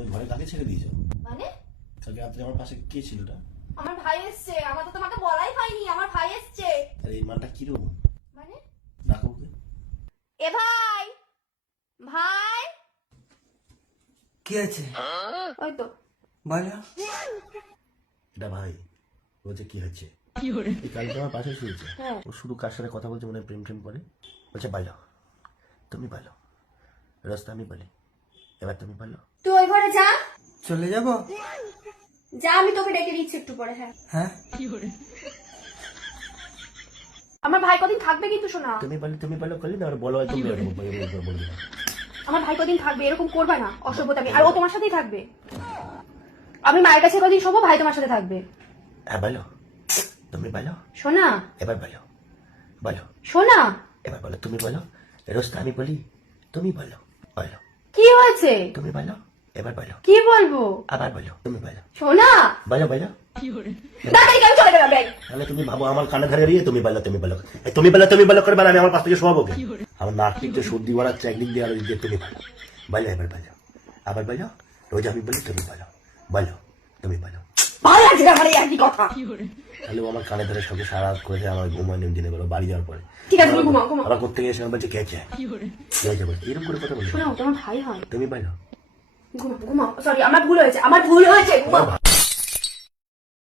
তুমি ঘরে কাকে ছেড়ে দিয়েছো? মানে কালকে রাত্রে আমার পাশে কে ছিল ওটা? আমার ভাই এসছে, আমার তো তোমাকে বলাই হয়নি, আমার ভাই এসছে। আর এই মানটা কিরকম? মানে ডাকো ওকে। এ ভাই, ভাই কি আছে? ওই তো বলো। এটা ভাই বলছে কি হচ্ছে? এই কালকে আমার পাশে শুয়েছে। হ্যাঁ। ও শুধু কার সাথে কথা বলছে, মনে হয় প্রেম করে। বলছে বাইলো, তুমি বাইলো, রাস্তা আমি বলি, এবার তুমি বলো। তুই ওই ঘরে যা, চলে যাব? যা, আমি তোকে ডেকে দিচ্ছি একটু পরে। হ্যাঁ, হ্যাঁ, আমার ভাই কদিন থাকবে কিন্তু শোনা। তুমি বলো করলি না, আর বলো একদম বলবি না। আমার ভাই কদিন থাকবে, এরকম করবে না অসভ্যতামি। আর ও তোমার সাথেই থাকবে। আমি মায়ের কাছে কদিন শোবো, ভাই তোমার সাথে থাকবে। হ্যাঁ বলো, তুমি বলো, শোনা, এবার বলো, বলো, শোনা, এবার বলো, তুমি বলো, রাস্তা আমি বলি, তুমি বলো, বলো, কি হয়েছে? তুমি বলো, এবার বলো, কি বলবো? আবার বলো, তুমি বলো, শোনা, বলো বলো। তাড়াতাড়ি আমি চলে গেলাম। তাহলে তুমি ভাবো আমার কানে ধরে এড়িয়ে তুমি বলো, তুমি বলো, এই তুমি বলো করবে না, আমি আমার পাশ থেকে শোয়াবো কে? আমার নাক থেকে সর্দি বাড়াচ্ছে একদিক দিয়ে, আর দিয়ে তুমি বলো, বলো এবার বলো, আবার বলো, রোজ আমি বলি তুমি বলো, বলো, তুমি বলো। ভালো লাগছে না আমার এই একই কথা। তাহলে ও আমার কানে ধরে সঙ্গে সারা রাত করেছে, আমার ঘুমায় নেই দিনে বেলা বাড়ি যাওয়ার পরে। ঠিক আছে, তুমি ঘুমাও, ঘুমাও। আবার করতে গিয়ে এসে বলছে কে চায়, কে হয়েছে বলছে, এরকম করে কথা বলছো। শোনাও, তোমার ভাই হয়। তুমি বলো। ঘুমাও, ঘুমাও। সরি, আমার ভুল হয়েছে, আমার ভুল হয়েছে। ঘুমাও।